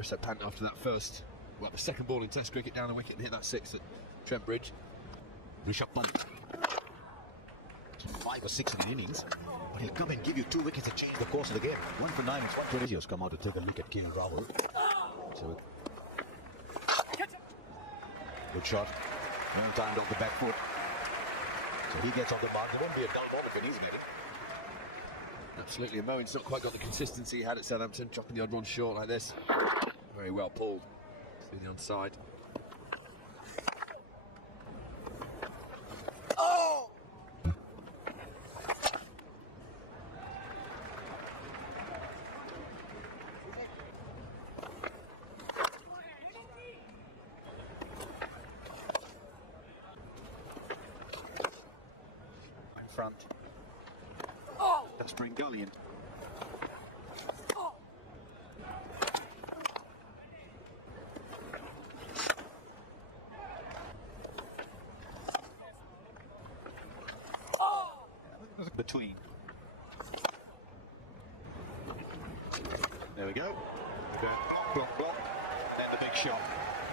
Rishabh Pant after that first, well, the second ball in Test cricket down the wicket and hit that six at Trent Bridge. Rishabh Pant. 5 or 6 in the innings, but he'll come and give you 2 wickets and change the course of the game. 1 for 9, it's 120. He's come out to take a look at KL Rahul. So, good shot. Well timed off the back foot. So he gets off the mark. There won't be a dull moment when he's getting. Absolutely a moment. It's not quite got the consistency he had at Southampton, chopping the odd one short like this. Very well pulled through the onside. Oh! In front. Oh! That's Bringalian. Between. There we go. Block, block. Then the big shot.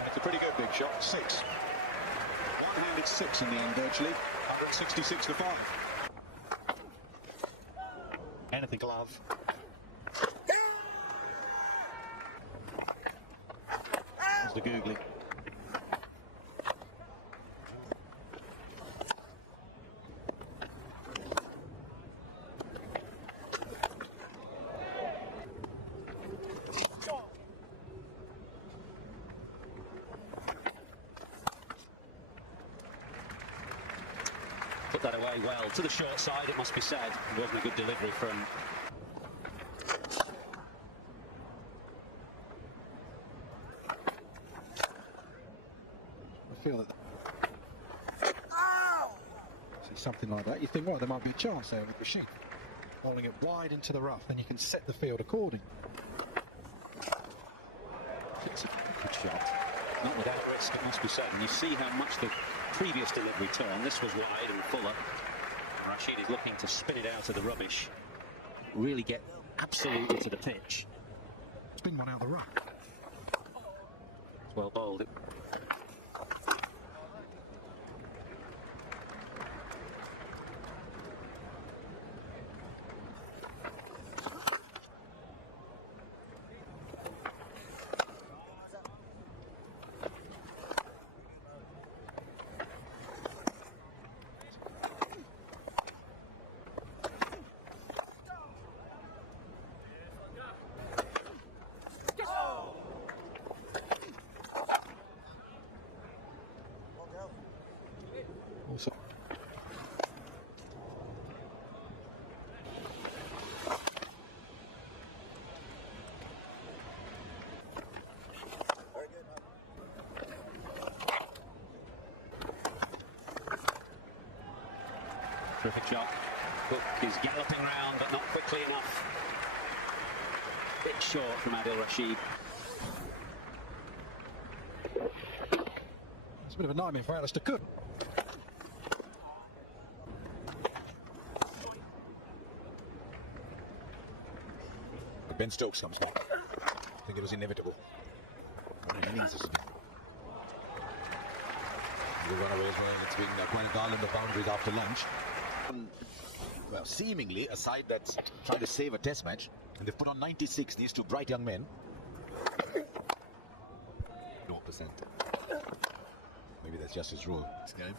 It's a pretty good big shot. 6. One-handed 6 in the end, virtually. 166 to 5. Anything glove. There's the googly. Put that away well. To the short side, it must be said. It wasn't a good delivery from... I feel that... Ow! See something like that, you think, well, there might be a chance there with Rashid. Rolling it wide into the rough, then you can set the field accordingly. It's a good shot. Not without risk, it must be said. And you see how much the previous delivery turned. This was wide and fuller. And Rashid is looking to spin it out of the rubbish. Really get absolutely to the pitch. Spin one out of the rough. It's well bowled. Also. Terrific shot. Cook is galloping round, but not quickly enough. Bit short from Adil Rashid. It's a bit of a nightmare for Alistair Cook. Ben Stokes comes back. I think it was inevitable. The runaways were between quite a garland of boundaries after lunch. Well, seemingly a side that's trying to save a test match, and they've put on 96, these 2 bright young men. 0%. Maybe that's just his rule this game.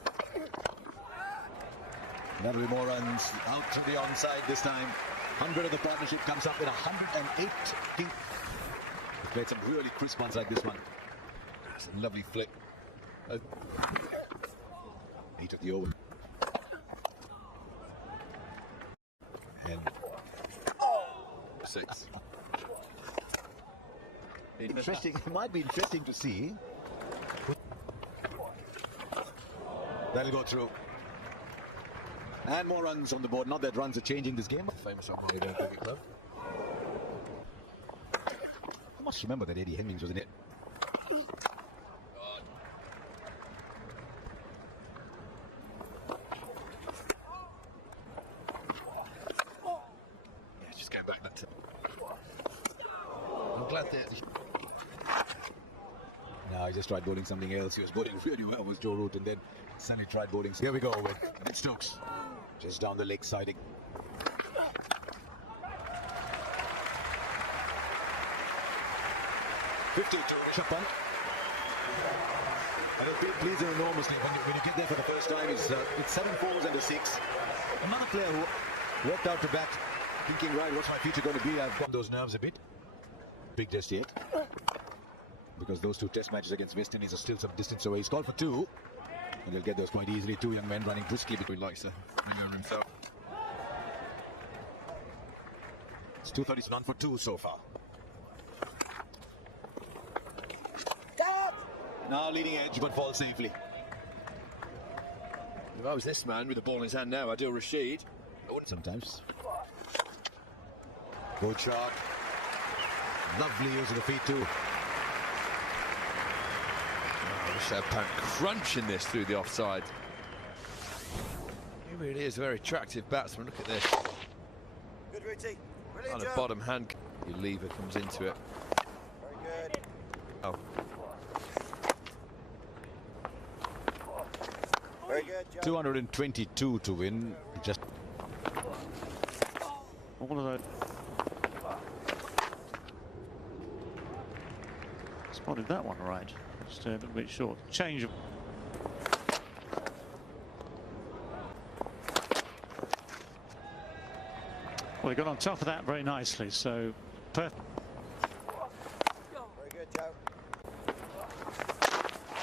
That'll be more runs out to the onside this time. 100 of the partnership comes up in 108. He played some really crisp ones like this one. Some lovely flick. 8 of the over. And 6. Interesting. It might be interesting to see. That'll go through. And more runs on the board. Not that runs are changing this game. Famous cricket club. I must remember that Eddie Hemmings was in it. Yeah, just going back that. I'm glad that No, he just tried bowling something else. He was bowling really well, was Joe Root, and then suddenly tried bowling. Here we go with Stokes. Just down the leg side. (52) Rishabh Pant. And it's been pleasing enormously when you get there for the first time. It's 7 fours and a 6. Another player who worked out to bat, thinking, right, what's my future going to be? I've got those nerves a bit. Big just yet. Because those 2 test matches against West Indies are still some distance away. He's called for 2. And they'll get those quite easily. 2 young men running briskly between likes to himself. It's 230s, none for 2 so far. Now leading edge, but falls safely. If I was this man with the ball in his hand now, Adil Rashid. Sometimes. Good shot. Lovely use of the feet too. Rishabh Pant crunching this through the offside. He really is a very attractive batsman. Look at this. Good, Rooty. Brilliant On the job. bottom hand, your lever comes into it. Very good. Oh. Very good job. 222 to win. Just all of those. Spotted that one right. Just a little bit short. Change of. Well, he got on top of that very nicely. So perfect. Very good, Joe.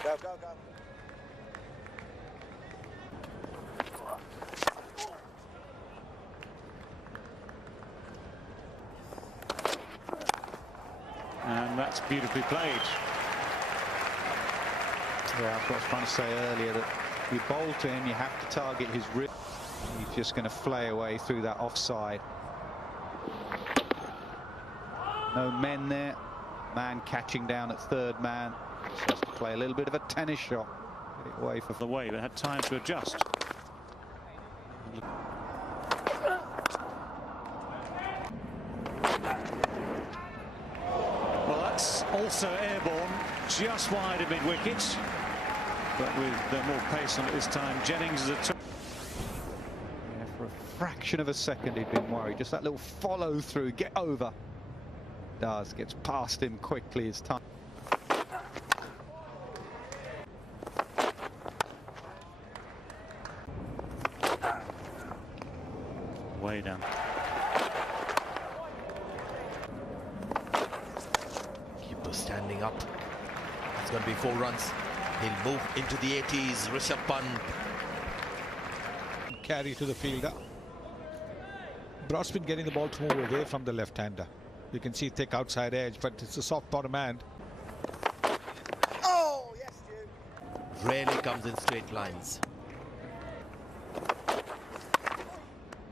Go, go, go. And that's beautifully played. Yeah, I was trying to say earlier that you bowl to him, you have to target his wrist. He's just going to flay away through that offside. No men there. Man catching down at third man. Just has to play a little bit of a tennis shot. Get it away for The way, but had time to adjust. Well, that's also airborne, just wide of mid-wicket. But with more pace on it this time, Jennings is a... Yeah, for a fraction of a second he'd been worried. Just that little follow through, get over. Does, gets past him quickly as time. Way down. Keeper standing up. It's going to be 4 runs. He'll move into the 80s. Rishabh Pant. Carry to the fielder. Broadspin getting the ball to move away from the left-hander. You can see thick outside edge, but it's a soft bottom hand. Oh, yes, Stu. Rarely comes in straight lines.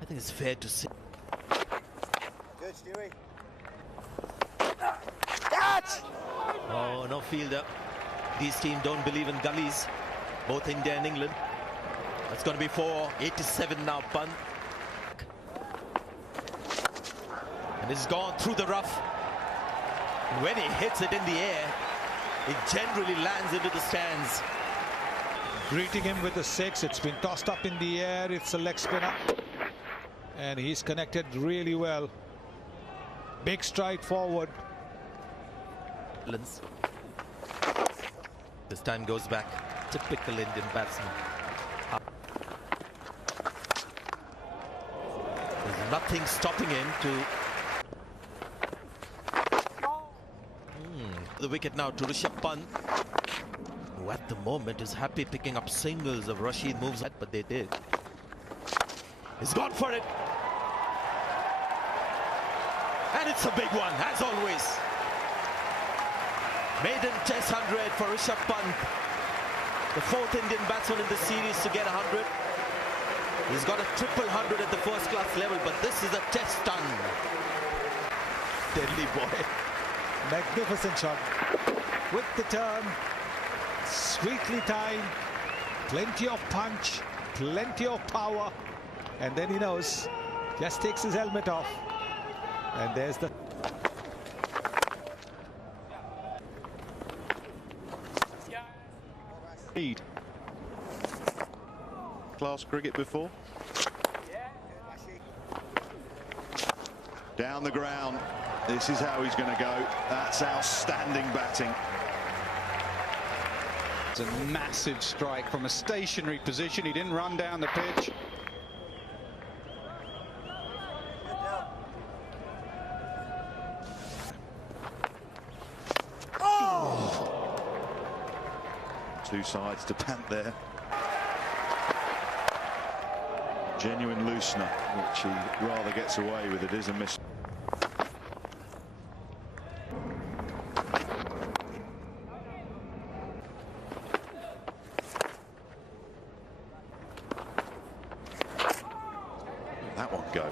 I think it's fair to say. Good, Stewie. Oh, no fielder. These teams don't believe in gullies, both India and England. It's going to be 487 now, Pant. And it's gone through the rough. When he hits it in the air, it generally lands into the stands. Greeting him with the 6. It's been tossed up in the air. It's a leg spinner. And he's connected really well. Big stride forward. This time goes back. Typical Indian batsman. There's nothing stopping him to... The wicket now to Rishabh Pant, who at the moment is happy picking up singles of Rashid moves, but they did. He's gone for it. And it's a big one, as always. Maiden test 100 for Rishabh Pant. The 4th Indian batsman in the series to get 100. He's got a triple 100 at the first class level, but this is a test ton. Deadly boy. Magnificent shot. With the turn. Sweetly timed. Plenty of punch. Plenty of power. And then he knows. Just takes his helmet off. And there's the... Speed. Class cricket before. Down the ground. This is how he's going to go. That's outstanding batting. It's a massive strike from a stationary position. He didn't run down the pitch. Two sides to Pant there. Genuine loosener, which he rather gets away with. It is a miss. That one go.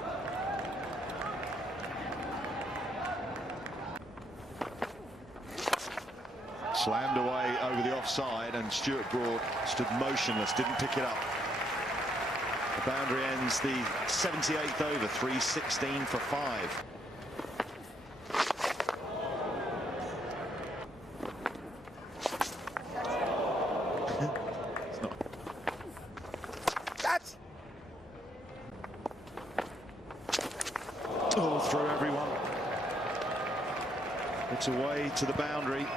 Slammed away over the offside, and Stuart Broad stood motionless, didn't pick it up. The boundary ends the 78th over, 316 for 5. It's not. That's All through everyone. It's away to the boundary,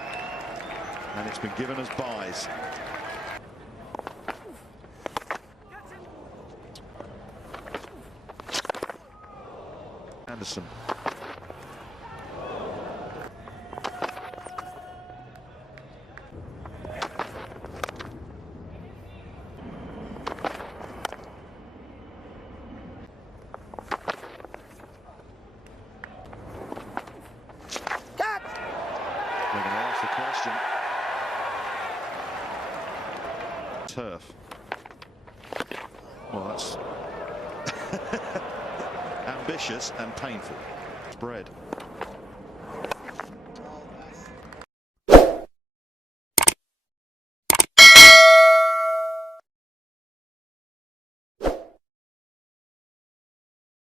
and it's been given as byes. Anderson. They're going to ask the question. Turf. Well, that's ambitious and painful. Spread.